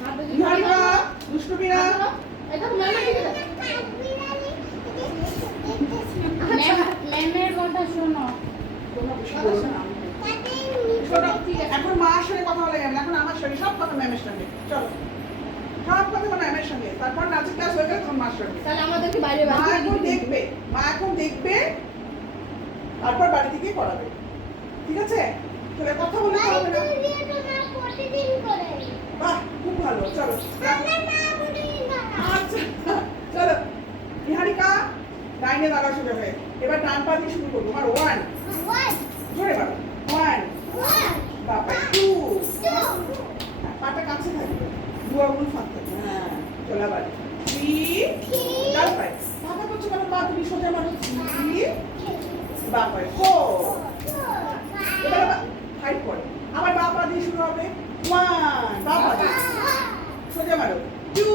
নিহারিকা দুষ্টু বিনা ম্যামের কথা শোনো। এখন মার সঙ্গে কথা বলে গেল, এখন আমার সঙ্গে সব কথা ম্যামের সঙ্গে। চলো সব কথা ম্যামের সঙ্গে, তারপর নাচের ক্লাস হয়ে গেলে তখন মার সঙ্গে। তাহলে আমাদেরকে বাইরে মা এখন দেখবে, মা এখন দেখবে, তারপর বাড়ি থেকে করাবে। ঠিক আছে? তাহলে কথা বলে করাবে না। বাহ, খুব ভালো। চলো আচ্ছা, চলো নিহারিকা লাইনে দাঁড়া শুরু হয়ে, এবার ডান পা দিয়ে শুরু করবো। আমার 1 জোরে বাবা 1 বাবা 2 পাটা কাছে থাকবে, দু আঙুল ফাঁক থাকবে। হ্যাঁ চলো আবার 3 ডান পায়ে মাথা করছো কেন? পা তুমি সোজা মারো 3 বাবা 4 এবার 5 পড়ে আবার বাঁ পা দিয়ে শুরু হবে 1 বাঁ পা দিয়ে সোজা মারো 2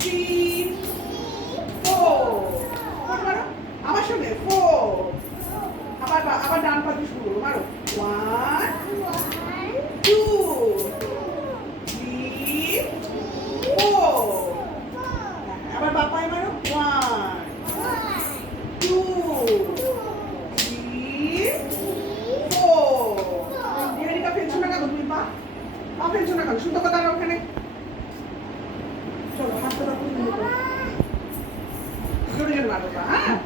3 4 মারো আমার সঙ্গে 4 আবার ডান পা দিয়ে শুরু করো, মারো 1 2 3 4 আবার বাঁ পায়ে মারো 1 2 3 4 নিহারিকা ফেলছো না কেন? তুমি পা ফেলছো না কেন? সুন্দর কথা ওখানে। চলো হাতটা জোরে জোরে মারো পা। হ্যাঁ